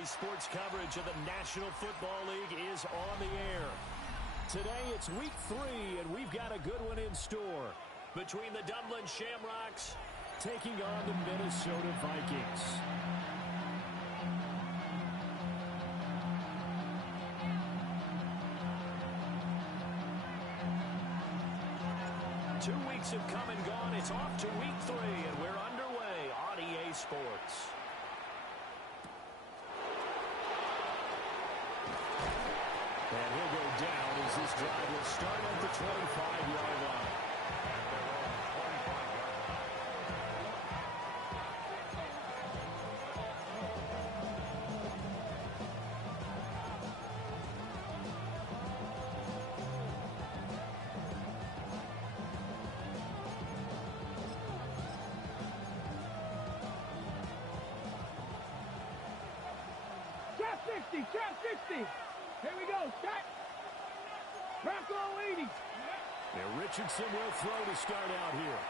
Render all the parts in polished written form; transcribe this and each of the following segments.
KayKay's sports coverage of the National Football League is on the air. Today it's week 3, and we've got a good one in store between the Dublin Shamrocks taking on the Minnesota Vikings. Two weeks have come and gone. It's off to week 3, and we're underway on EA Sports. And he'll go down as this drive will start at the 25-yard line. Trap 60. Here we go. Start. Bronco 80. Now Richardson will throw to start out here.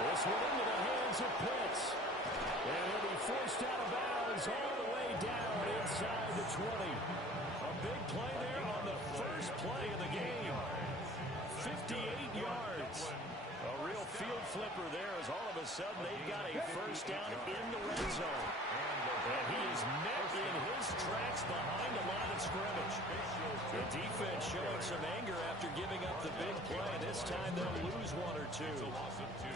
This one into the hands of Pitts. And he'll be forced out of bounds all the way down inside the 20. A big play there on the first play of the game. 58 yards. A real field flipper there as all of a sudden they've got a first down in the red zone. And he is met in his tracks behind the line of scrimmage. The defense showing some anger after giving up the big play. This time they'll lose one or two.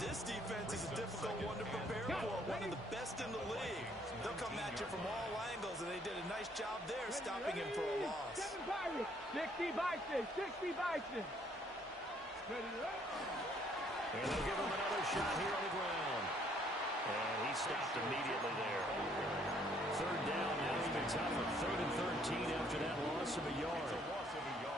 This defense is a difficult one to prepare for, one of the best in the league. They'll come at you from all angles, and they did a nice job there stopping him for a loss. 60 Bison. And they'll give him another shot here on the ground. And he stopped immediately there. Third down, now even tougher. 3rd and 13 after that loss of a yard.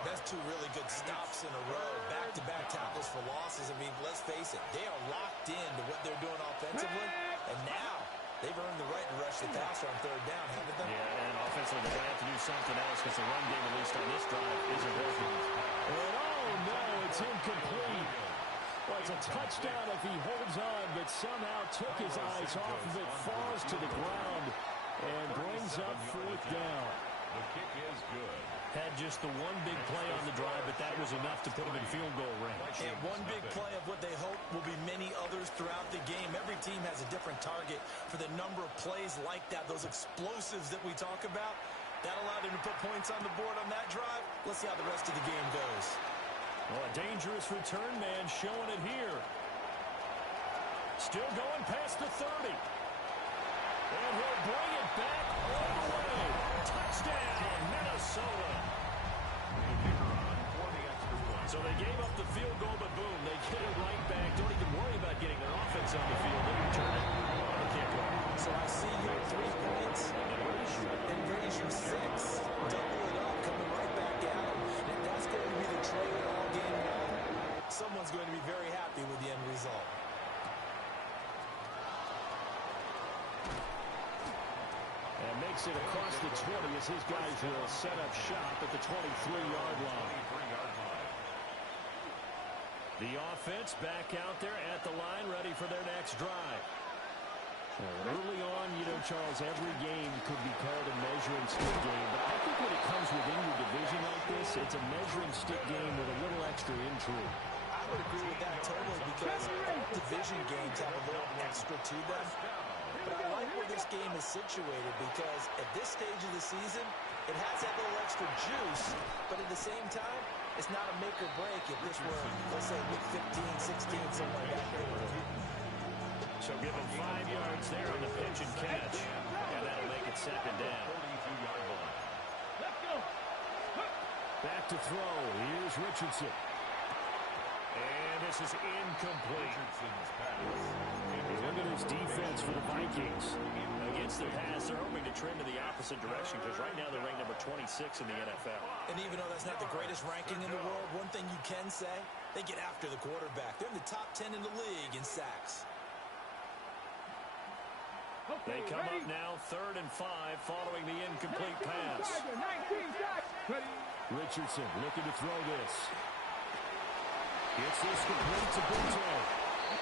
That's two really good stops in a row. Back-to-back tackles for losses. I mean, let's face it, they are locked into what they're doing offensively. And now they've earned the right to rush the passer on 3rd down, haven't they? Yeah, and offensively they're going to have to do something else because the run game, at least on this drive, isn't working. And oh no, it's incomplete. Well, it's a touchdown if he holds on, but somehow took his eyes off of it, falls to the ground, and brings up 4th down. The kick is good. Had just the one big play on the drive, but that was enough to put him in field goal range. And one big play of what they hope will be many others throughout the game. Every team has a different target for the number of plays like that, those explosives that we talk about. That allowed him to put points on the board on that drive. Let's see how the rest of the game goes. Well, a dangerous return man showing it here. Still going past the 30. And he'll bring it back all the way. Touchdown, Minnesota. So they gave up the field goal, but boom, they get it right back. Don't even worry about getting their offense on the field. They return it on the kickoff. So I see here 3 points. And raise your 6. Double it up, coming right back at him. And that's going to be the trade all game long. Someone's going to be very happy with the end result. And makes it across the 20 as his guys will set up shop at the 23-yard line. The offense back out there at the line, ready for their next drive. Early on, you know, Charles, every game could be called a measuring stick game. But I think when it comes within your division like this, it's a measuring stick game with a little extra intrigue. I would agree with that totally because division games have a little extra to them. But I like where this game is situated because at this stage of the season, it has that little extra juice. But at the same time, it's not a make or break if this were, let's say, week 15, 16, something like that. So give him 5 yards there on the pitch and catch. And that'll make it 2nd down. Let's go. Back to throw. Here's Richardson. And this is incomplete. Look at his defense for the Vikings. Against the pass, they're hoping to trend to the opposite direction because right now they're ranked number 26 in the NFL. And even though that's not the greatest ranking in the world, one thing you can say, they get after the quarterback. They're in the top 10 in the league in sacks. They come up now 3rd and 5 following the incomplete pass. Richardson looking to throw this. Gets this complete to Bunto.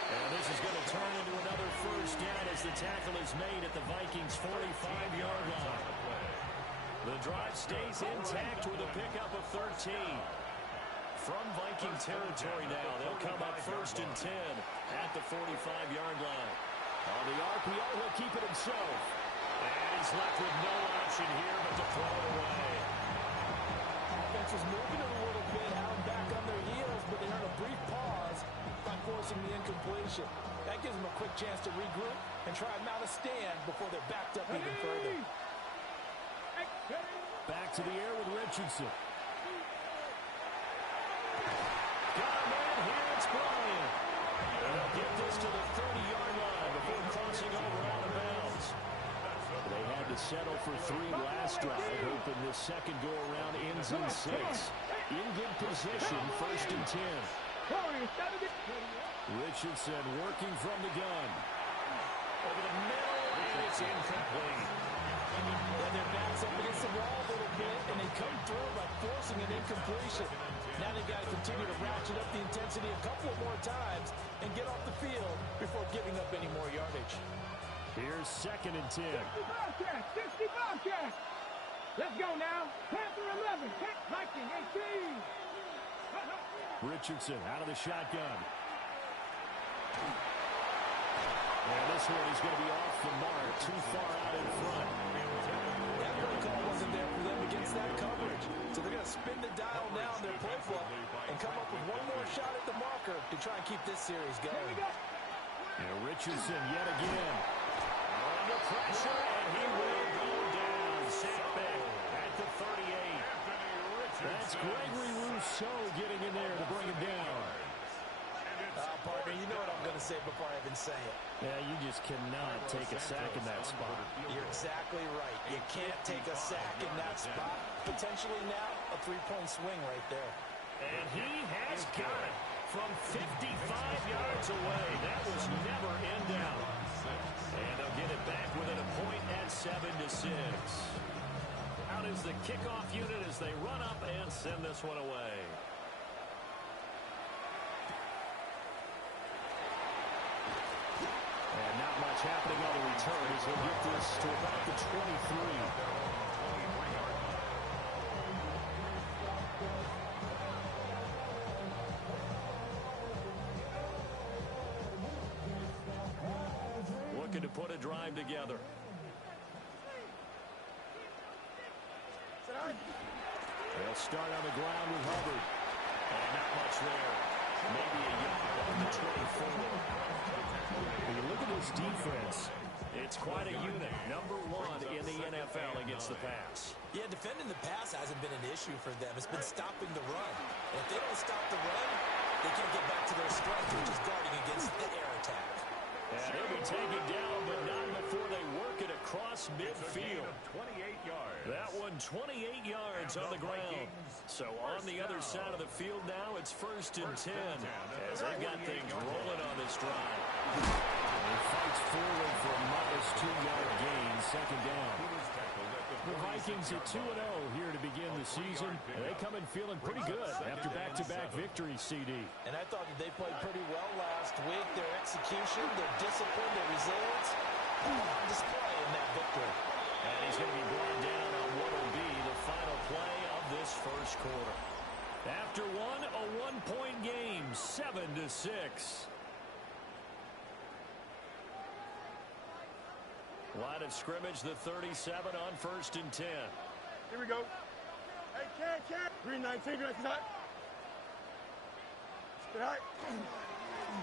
And this is going to turn into another first down as the tackle is made at the Vikings' 45-yard line. The drive stays intact with a pickup of 13. From Viking territory now, they'll come up 1st and 10 at the 45-yard line. On the RPO, he'll keep it himself. And he's left with no option here but to throw it away. Offense was moving it a little bit out and back on their heels, but they had a brief pause by forcing the incompletion. That gives them a quick chance to regroup and try and mount a stand before they're backed up even further. Back to the air with Richardson. Got a man here, it's Bryant. And they'll get this to the 30-yard line before crossing over out of bounds. They had to settle for 3 last drive, hoping this second go-around ends in 6. In good position, 1st and 10. Richardson working from the gun. Over the middle, and it's incomplete. Yeah, their backs up against the wall a little bit, and they come through by forcing an incompletion. Now they've got to continue to ratchet up the intensity a couple more times and get off the field before giving up any more yardage. Here's 2nd and 10. 60 Bobcats. Let's go now. Panther 11. Viking 18. Richardson out of the shotgun. And this one is going to be off the mark, too far out in front. That play call wasn't there for them against that coverage. So they're going to spin the dial now in their playbook and come up with one more shot at the marker to try and keep this series going. And Richardson yet again. Under pressure, and he will go down. Sacked back at the 38. That's Gregory Rousseau getting in there to bring him down. Partner, you know what I'm going to say before I even say it. Yeah, you just cannot take a sack in that spot. You're exactly right. You can't take a sack in that spot. Potentially now a 3-point swing right there. And he has got it from 55 yards away. That was never in doubt. And they'll get it back within a point at 7-6. Out is the kickoff unit as they run up and send this one away. And not much happening on the return as he'll get this to about the 23. Looking to put a drive together. They'll start on the ground with Hubbard. And not much there. Maybe a yard on the 24. When you look at this defense, it's quite a unit. Number 1 in the NFL against the pass. Yeah, defending the pass hasn't been an issue for them. It's been stopping the run. And if they don't stop the run, they can't get back to their strength, which is guarding against the air attack. And he'll be taken down, but not before they work it across midfield. 28 yards. That one 28 yards on the ground. So on the other side of the field now, it's 1st and 10 as they've got things rolling on this drive. He fights forward for a modest 2-yard gain, 2nd down. The Vikings at 2-0 here to begin the season. And they come in feeling pretty good after back-to-back victories, CD. And I thought that they played pretty well last week. Their execution, their discipline, their resilience, on display in that victory. And he's going to be brought down on what will be the final play of this first quarter. After one, a 1-point game, 7-6. Line of scrimmage, the 37 on 1st and 10. Here we go. Hey, KayKayEs. Green 19, green 9. Right.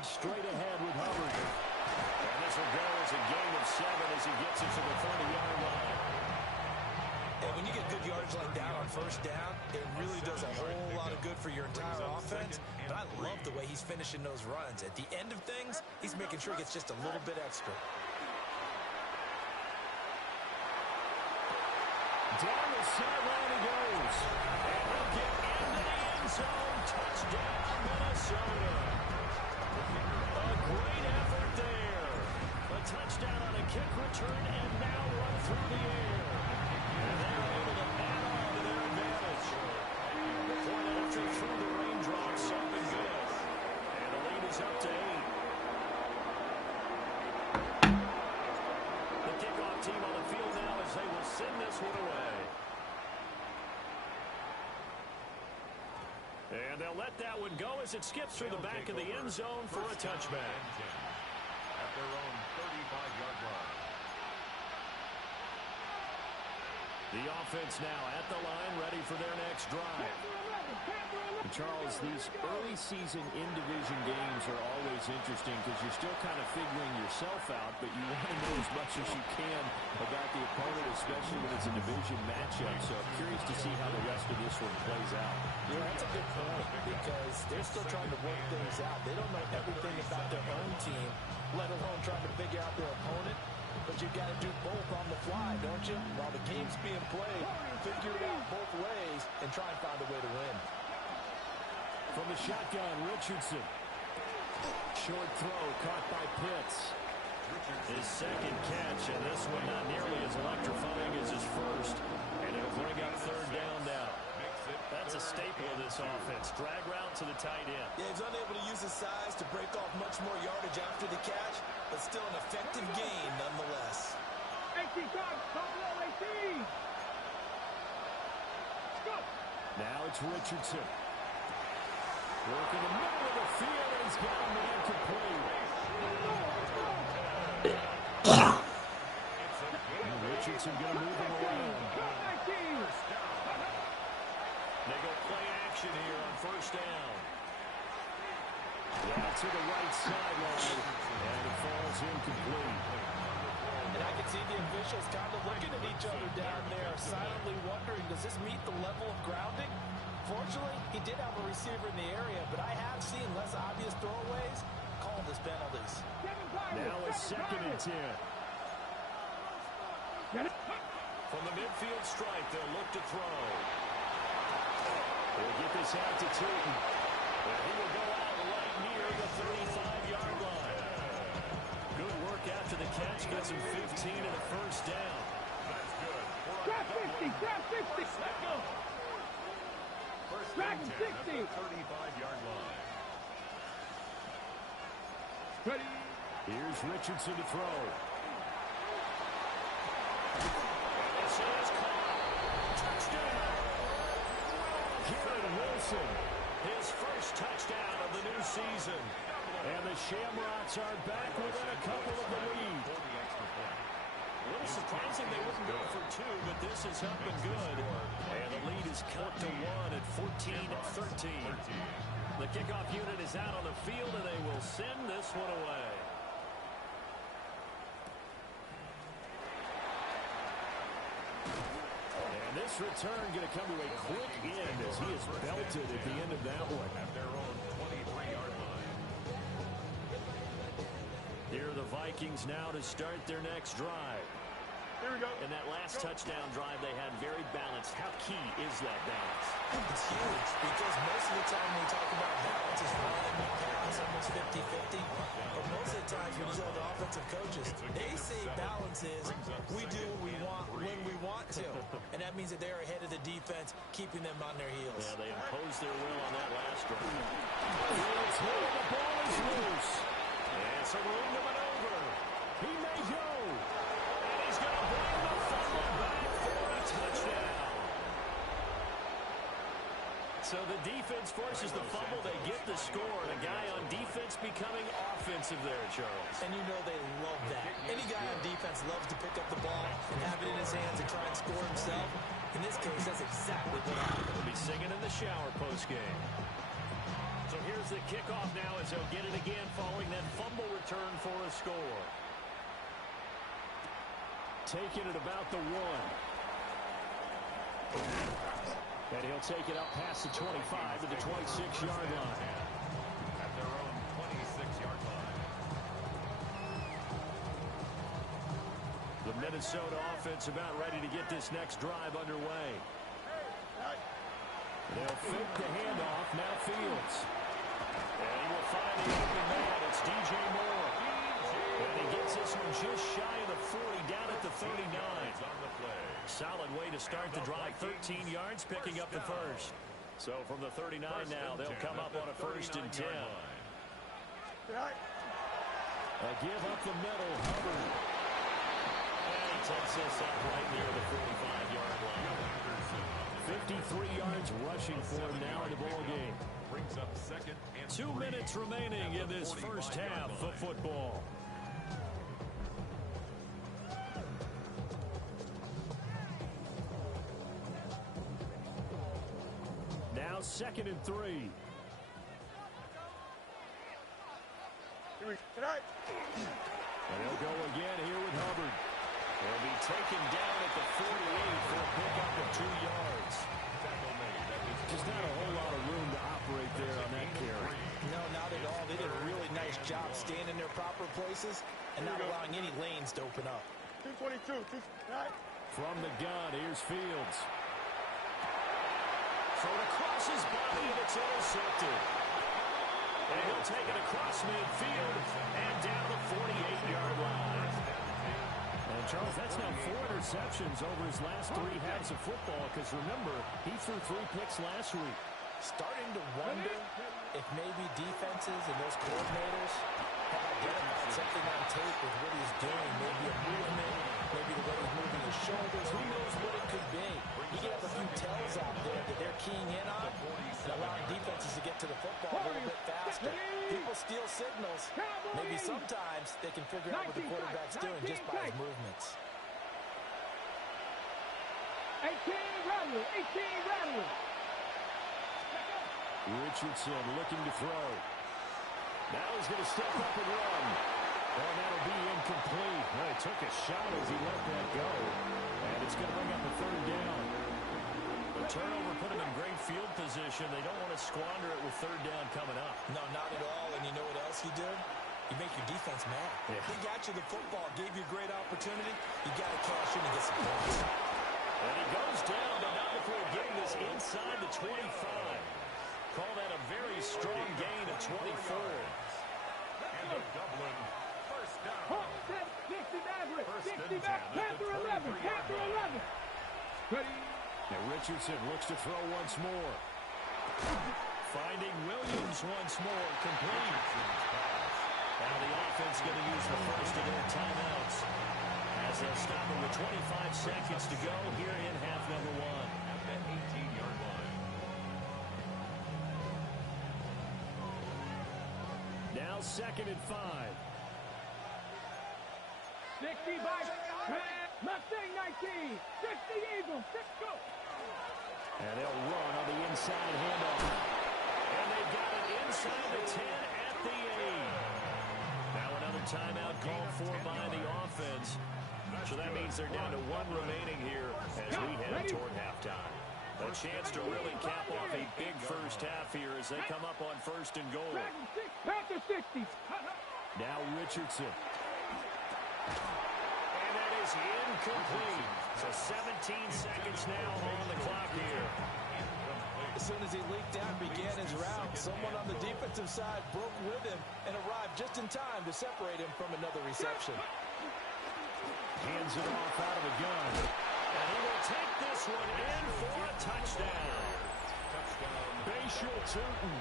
Straight ahead with Hubbard. And this will go as a gain of 7 as he gets it to the 30-yard line. And when you get good yardage like that on 1st down, it really does a whole lot of good for your entire offense. But I love the way he's finishing those runs. At the end of things, he's making sure he gets just a little bit extra. Down the sideline he goes. And he'll get into the end zone. Touchdown, Minnesota. A great effort there. A touchdown on a kick return and now run through the air. And they're able to add on to their advantage. Before that, after through the raindrops, something good. And the lead is up to 8. And they'll let that one go as it skips through the back of the end zone for a touchback. At their own 35-yard line. The offense now at the line, ready for their next drive. And Charles, these early season in-division games are always interesting because you're still kind of figuring yourself out, but you want to know as much as you can about the opponent, especially when it's a division matchup. So I'm curious to see how the rest of this one plays out. Yeah, that's a good point because they're still trying to work things out. They don't know everything about their own team, let alone trying to figure out their opponent. But you've got to do both on the fly, don't you? While the game's being played, figure it out both ways and try and find a way to win. From the shotgun, Richardson. Short throw caught by Pitts. His second catch, and this one not nearly as electrifying as his first. And it'll bring up third down now. That's a staple of this offense. Drag route to the tight end. Yeah, he's unable to use his size to break off much more yardage after the catch, but still an effective gain nonetheless. 18 cards, top low, 18. Go. Now it's Richardson. Work in the middle of the field, and he's got a man complete. Richardson going to move him around. They go play action here on first down. Yeah, to the right sideline, and it falls incomplete. And I can see the officials kind of looking at each other down there, silently wondering, does this meet the level of grounding? Fortunately, he did have a receiver in the area, but I have seen less obvious throwaways called as penalties. Now a 2nd and 10. From the midfield stripe, they'll look to throw. They'll get this out to Tootin. And he will go out right near the 35-yard line. Good work after the catch. Gets him 15 and a first down. That's good. Grab 50, grab 50. Let's go. Grab 60. 35-yard line. Ready. Here's Richardson to throw. And this is caught. Touchdown. Garrett Wilson, his first touchdown of the new season. And the Shamrocks are back within a couple of the lead. A little surprising they wouldn't go for 2, but this is up and good. And the lead is cut to 1 at 14-13. The kickoff unit is out on the field, and they will send this one away. And this return going to come to a quick end as he is belted at the end of that one. At their own 23-yard line. Here are the Vikings now to start their next drive. Here we go. And that last touchdown drive they had very balanced. How key is that balance? It's huge because most of the time when we talk about balance is run, pass, almost 50-50. But most of the times when you tell the offensive coaches, they say balance is we do what we want when we want to. And that means that they're ahead of the defense, keeping them on their heels. Yeah, they imposed their will on that last drive. The ball is loose. And some room to maneuver. He may go. And he's going to bring the fumble back for a touchdown. So the defense forces the fumble. They get the score. And a guy on defense becoming offensive there, Charles. And you know they love that. Any guy on defense loves to pick up the ball and have it in his hands and try and score himself. In this case, that's exactly what happened. He'll be singing in the shower postgame. So here's the kickoff now as they'll get it again following that fumble return for a score. Taking it about the 1. And he'll take it up past the 25 to the 26-yard line. At their own 26-yard line. The Minnesota offense about ready to get this next drive underway. They'll fake the handoff. Now Fields. And he will find the open man. It's DJ Moore. And he gets this one just shy of the 40, down at the 39. On the play. Solid way to start the drive. 13 yards, picking up the first. So from the 39 now, they'll come up on a 1st and 10. A give up the middle, Hubbard. And he takes this up right near the 45-yard line. 53 yards rushing for him now in the ball game. 2 minutes remaining in this first half of football. Now 2nd and 3. And he'll go again here with Hubbard. He'll be taken down at the 48 for a pickup of 2 yards. Just not a whole lot of room to operate there on that carry. No, not at all. They did a really nice job staying in their proper places and not allowing any lanes to open up. 222. From the gun, here's Fields. Thrown across his body, and it's intercepted. And he'll take it across midfield and down the 48-yard line. And, Charles, that's now 4 interceptions over his last 3 halves of football, because, remember, he threw 3 picks last week. Starting to wonder if maybe defenses and those coordinators have identified something on tape with what he's doing. Maybe a movement, maybe the way he's moving his shoulders. Who knows what it could be? He could have a few tells out there that they're keying in on and allowing defenses to get to the football a little bit faster. People steal signals. Maybe sometimes they can figure out what the quarterback's doing just by his movements. 18 Rattler. Richardson looking to throw. Now he's going to step up and run. And that'll be incomplete. Well, he took a shot as he let that go. And it's going to bring up a 3rd down. The turnover put him in great field position. They don't want to squander it with 3rd down coming up. No, not at all. And you know what else you did? You make your defense mad. Yeah. They got you the football, gave you a great opportunity. You got to cash in and get some points. And he goes down, but not before getting this inside the 25. Call that a very strong gain of 24. And Dublin, first down. 60 back, Panther 11. Ready? Now Richardson looks to throw once more. Finding Williams once more, complete. Now the offense going to use the first of their timeouts as they'll stop it with 25 seconds to go here in half number 1. At the 18-yard line. Now 2nd and 5. 60 back, Mustang 19. 60 Eagles. Let's go. And they'll run on the inside handoff. And they got it inside the 10 at the 8. Now another timeout called for by the offense. So that means they're down to 1 remaining here as we head toward halftime. A chance to really cap off a big first half here as they come up on 1st and goal. Panther 60. Now Richardson. And that is incomplete. So 17 seconds now on the clock here. As soon as he leaked out, began his route, someone on the defensive side broke with him and arrived just in time to separate him from another reception. Hands it off out of the gun. And he will take this one in for a touchdown. Bashal Tootin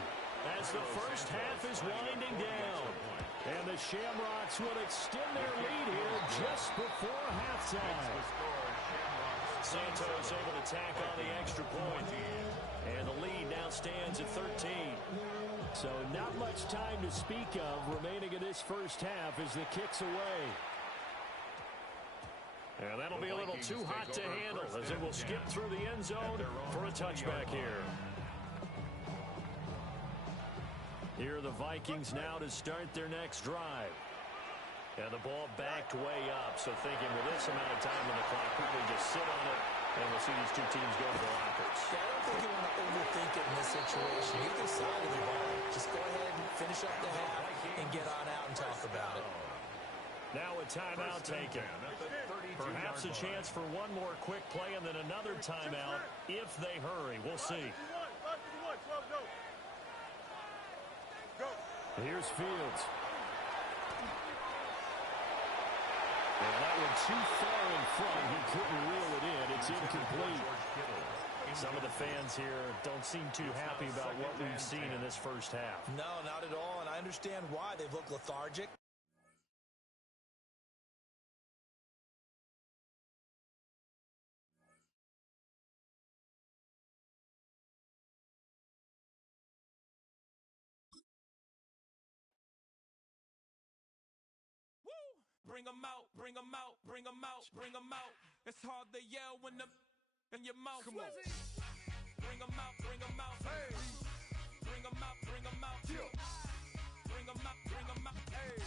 as the first half is winding down. And the Shamrocks will extend their lead here just before halftime. Santos able to tack on the extra point. And the lead now stands at 13. So not much time to speak of remaining in this first half as the kick's away. And that'll be a little too hot to handle as it will skip through the end zone for a touchback here. Here are the Vikings now to start their next drive. And the ball backed way up. So thinking with this amount of time on the clock, quickly just sit on it. And we'll see these two teams go to the lockers. Yeah, I don't think you want to overthink it in this situation. Either side of the ball. Just go ahead and finish up the half and get on out and talk about it. Now a timeout taken. Perhaps a chance for one more quick play and then another timeout if they hurry. We'll see. Here's Fields. And that one too far in front. He couldn't reel it in. It's incomplete. Some of the fans here don't seem too happy about what we've seen in this first half. No, not at all, and I understand why. They've looked lethargic. bring 'em out, bring 'em out, bring 'em out, bring 'em out. It's hard to yell when the in your mouth. Come on. Bring 'em out, bring 'em out. Hey. Bring 'em out, bring 'em out. Yeah. Bring 'em out, bring 'em out. Hey.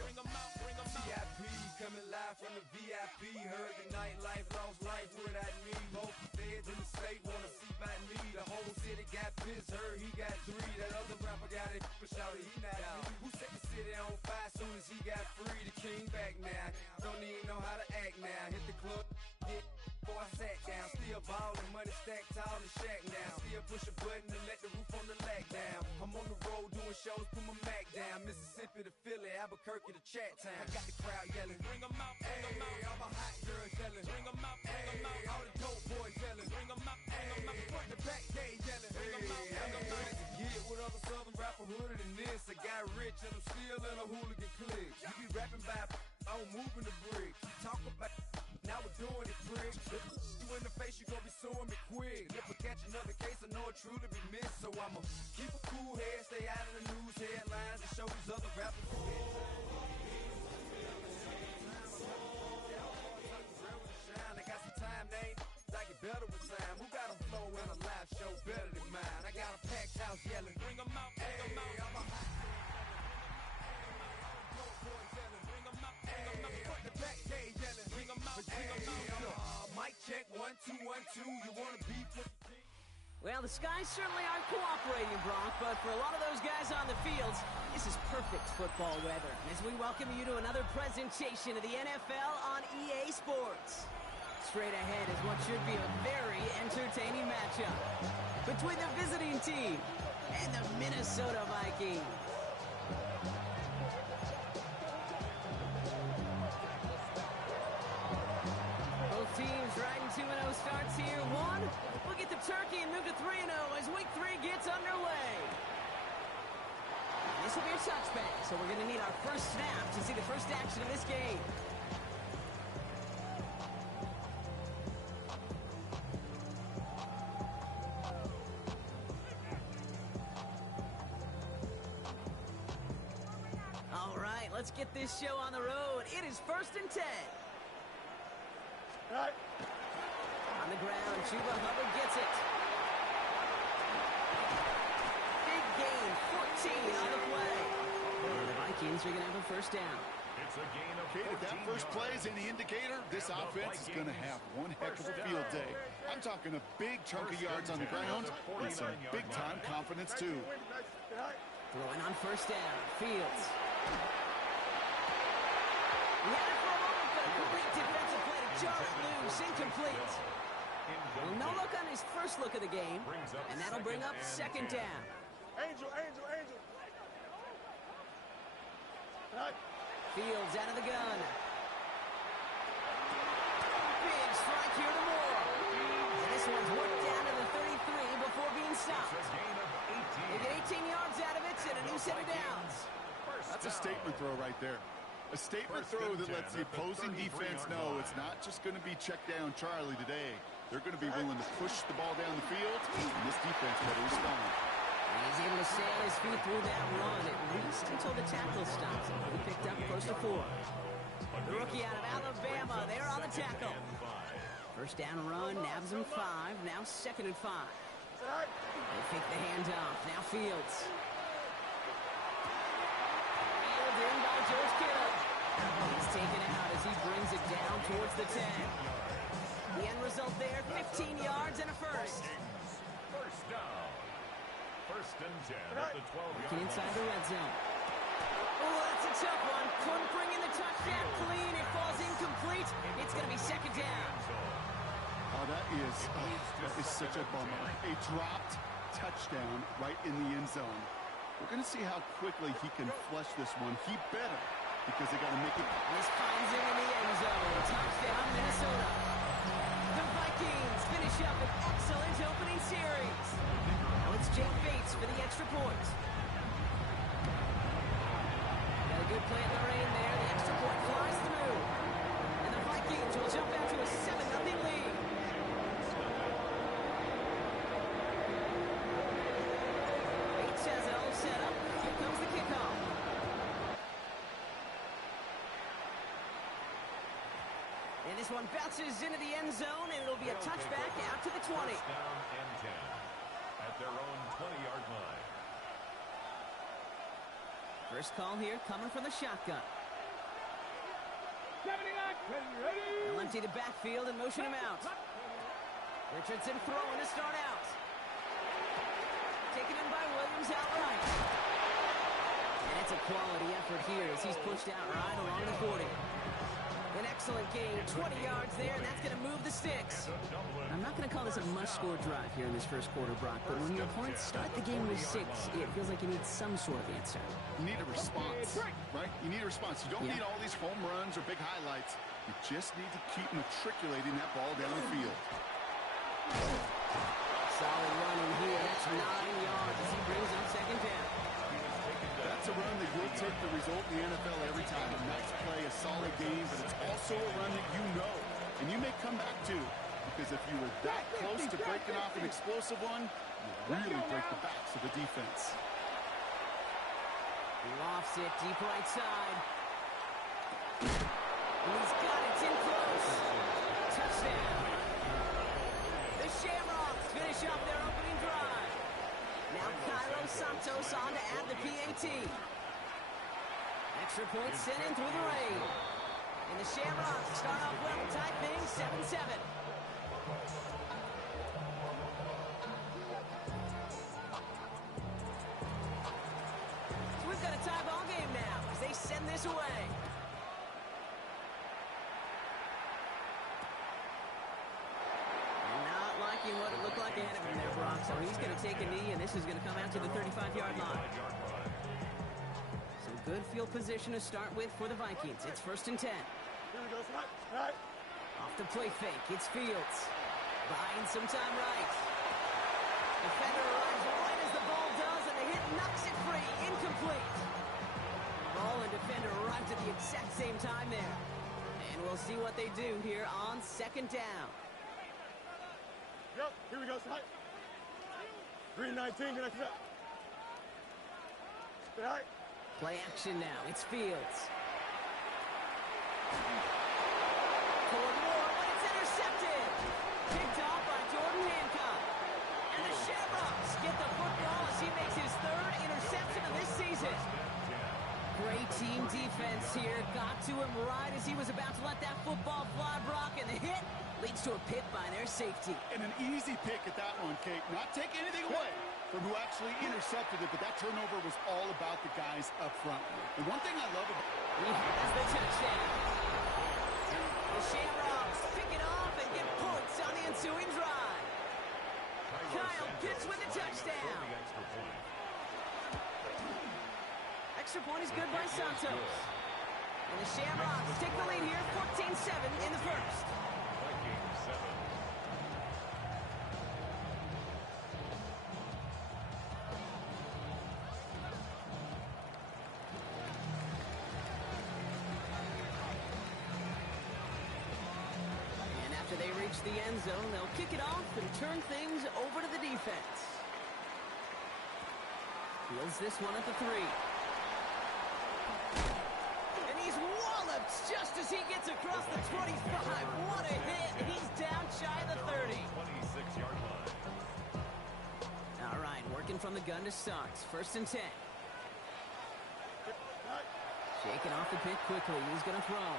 Bring 'em out, bring 'em out. VIP coming live from the VIP. Heard the nightlife, lost life without me. Most feds in the state wanna see by me. The whole city got pissed, heard he got 3. That other rapper got it, but shouted he not out. Who set the city on fire soon as he got free? The king back now, don't even know how to act now. Hit the club, hit before I sat down. Still ballin', money stacked tall and shack now. Still push a button and let the roof on the lag down. I'm on the road doing shows, put my Mac down. Mississippi to Philly, Albuquerque to Chat Town. I got the crowd yelling, bring 'em out, bring 'em out. All my hot girls yelling, bring 'em out, bring 'em out. All the dope boys yelling, bring 'em out, bring 'em out. Front to back, they yelling, bring 'em out, bring 'em out. To get with other southern rapper hooded than this. I got rich and I'm still in a hooligan clique. You be rapping by, I'm moving the bricks. You talk about, now we're doing it, prick. You in the face, you gon' be suing me quick. And if I catch another case, I know it truly be missed. So I'ma keep a cool head, stay out of the news headlines, and show these other rappers. I got some time, they ain't like it better with time. Who got a flow in a live show better than mine? I got a packed house yelling, bring 'em out, bring 'em out. I'm a hot bring 'em out, bring 'em out. Front the back, they yelling, bring 'em out, bring 'em out. Mic check, 1 2 1 2. You wanna beef with the king? Well, the skies certainly aren't cooperating, Brock, but for a lot of those guys on the fields, this is perfect football weather. As we welcome you to another presentation of the NFL on EA Sports. Straight ahead is what should be a very entertaining matchup between the visiting team and the Minnesota Vikings. Both teams riding 2-0 starts here. One, we'll get the turkey and move to 3-0 as week 3 gets underway. This will be a touchback, so we're going to need our first snap to see the first action of this game. All right, let's get this show on the road. It is 1st and 10. Right. On the ground, Chuba Hubbard gets it. Big gain, 14 on the play. And the Vikings are going to have a first down. It's a gain of Okay, if that 14 first play is yards. any indicator, this And the offense is going to have one heck of a First field down. day. I'm talking a big chunk of First yards on and the 10 ground at the and some 49-yard big-time line. confidence, too. Throwing on first down, Fields. He had it for a moment, but a complete defensive play to jar it loose, incomplete. Well, no look on his first look of the game, and that'll bring up second down. Angel. Right. Fields out of the gun. Big strike here to Moore. And this one's worked down to the 33 before being stopped. It's a gain of 18. They get 18 yards out of it and a new set of downs. That's a statement throw right there. A statement throw that lets the opposing defense know it's not just going to be check down Charlie today. They're going to be willing to push the ball down the field, and this defense better respond. And he's able to stay on his feet through that run, at least until the tackle stops him. He picked up close to 4. The rookie out of Alabama, they're on the tackle. First down run, nabs him 5, now 2nd and 5. They fake the handoff, now Fields. Reeled in by George Kittle. He's taken out as he brings it down towards the 10. The end result there, 15 yards and a first. First down. First and 10 at the 12-yard Looking inside line. the red zone. Oh, that's a tough one. Couldn't bring in the touchdown clean. It falls incomplete. It's going to be second down. Oh, that is such a bummer. A dropped touchdown right in the end zone. We're going to see how quickly he can flush this one. He better, because they got to make it. This finds him in the end zone. Touchdown, Minnesota. The Vikings finish up an excellent opening series. Now it's Jake Bates for the extra point. Got a good play in the rain there. The extra point flies through. And the Vikings will jump out to a 7-0 lead. Bates has it all set up. Here comes the kickoff. This one bounces into the end zone, and it'll be a touchback out to the 20. First down and 10 at their own 20-yard line. First call here coming from the shotgun. 79, ready? They'll empty the backfield and motion him out. Richardson throwing to start out. Taken in by Williams outright. And it's a quality effort here as he's pushed out right along the 40. An excellent gain, 20 yards there, and that's going to move the sticks. I'm not going to call this a must-score drive here in this first quarter, Brock, but when your opponents start the game with 6, it feels like you need some sort of answer. You need a response, right? You need a response. You don't need all these home runs or big highlights. You just need to keep matriculating that ball down the field. Solid running here. That's 9 yards as he brings up second down. That's a run that will take the result in the NFL every time. A nice play, a solid game, but it's also a run that you know, and you may come back to, because if you were that close to breaking off an explosive one, you really break the backs of the defense. He lofts it deep right side. And he's got it. It's in close. Touchdown. The Shamrocks finish up their opening drive. Now Cairo Santos on to add the PAT. Extra point sent in through the rain. And the Shamrocks start off well, tie things 7-7. So we've got a tie ball game now as they send this away. What it looked like ahead of him there, Brock. So he's going to take a knee, and this is going to come out to the 35-yard line. So good field position to start with for the Vikings. It's 1st and 10. Here we go, right. Off the play fake, it's Fields. Buying some time right. Defender arrives right as the ball does, and the hit knocks it free. Incomplete. Ball and defender arrived at the exact same time there. And we'll see what they do here on 2nd down. Yep, here we go, slide. 3-19, gonna cut. Stay high. Play action now, it's Fields. Toward Moore, but it's intercepted. Picked off by Jordan Hancock. And the Shamrocks get the football as he makes his 3rd interception of this season. Great team defense here. Got to him right as he was about to let that football fly, Brock, and the hit leads to a pick by their safety. And an easy pick at that one, Kate. Not take anything away from who actually intercepted it, but that turnover was all about the guys up front. And one thing I love about he has the touchdown. The Shamrocks pick it off and get points on the ensuing drive. Kyle Pitts with the touchdown. Extra point is good by Santos. And the Shamrocks take the lead here, 14-7 in the first. And after they reach the end zone, they'll kick it off and turn things over to the defense. Fields this one at the 3. And he's walloped just as he gets across the 25. What a hit. He's down shy of the 30. 26-yard line. All right, working from the gun to start. 1st and 10. Shaking off the pick quickly. He's going to throw.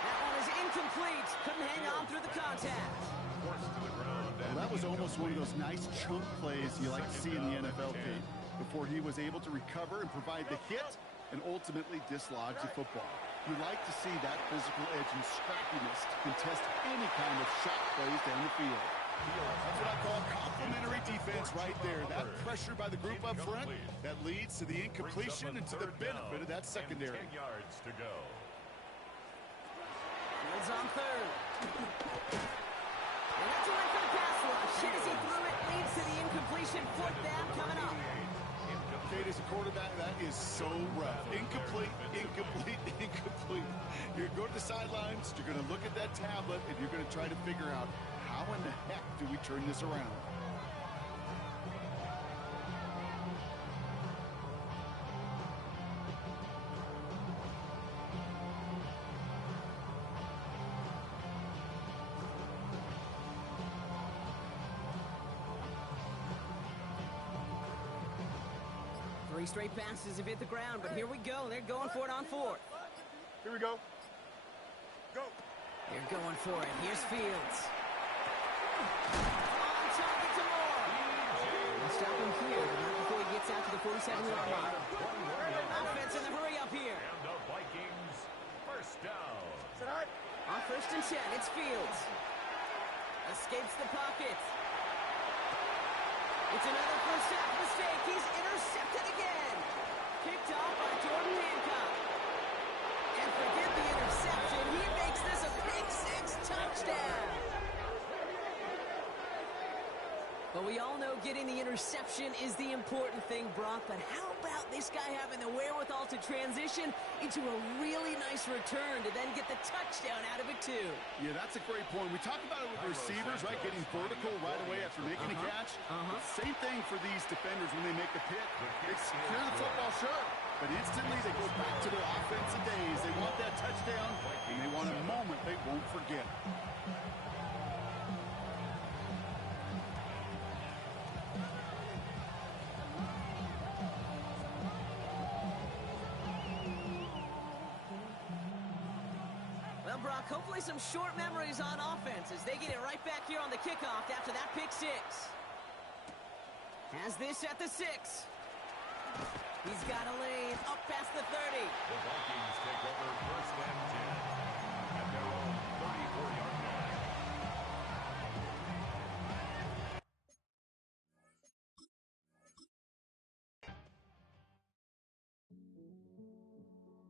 That one is incomplete. Couldn't hang on through the contact. Well, that was almost one of those nice chunk plays you like to see in the NFL, Kate, before he was able to recover and provide the hit and ultimately dislodge the football. You like to see that physical edge and scrappiness to contest any kind of shot plays down the field. That's what I call complimentary defense right there. That pressure by the group up front, that leads to the incompletion and to the benefit of that secondary. 10 yards to go. Fields on 3rd. And that's away for the pass rush. Hit as he threw it, leads to the incompletion. 4th down coming up. Kate, as a quarterback, that is so rough. Incomplete, incomplete, incomplete. You're going to go to the sidelines, you're going to look at that tablet, and you're going to try to figure out how in the heck do we turn this around. 3 straight passes have hit the ground, but here we go. They're going for it on 4th. Here we go. Go. They're going for it. Here's Fields. On target to Moore. They'll stop him here, but not before he gets out to the 47-yard line. Offense in the hurry up here. And the Vikings first down. On 1st and 10, it's Fields. Escapes the pocket. It's another first half mistake. He's intercepted again. Picked off by Jordan Hancock. And forget the interception. He makes this a pick-6 touchdown. But we all know getting the interception is the important thing, Brock. But how about this guy having the wherewithal to transition into a really nice return to then get the touchdown out of it, too? Yeah, that's a great point. We talk about it with receivers, right? Getting vertical right away after making a catch. Same thing for these defenders when they make the pick. They secure the football, sure, but instantly they go back to their offensive days. They want that touchdown, and they want a moment they won't forget. Well, Brock, hopefully some short memories on offense as they get it right back here on the kickoff after that pick-6. Has this at the 6. He's got a lane up past the 30. The Vikings take over 1st and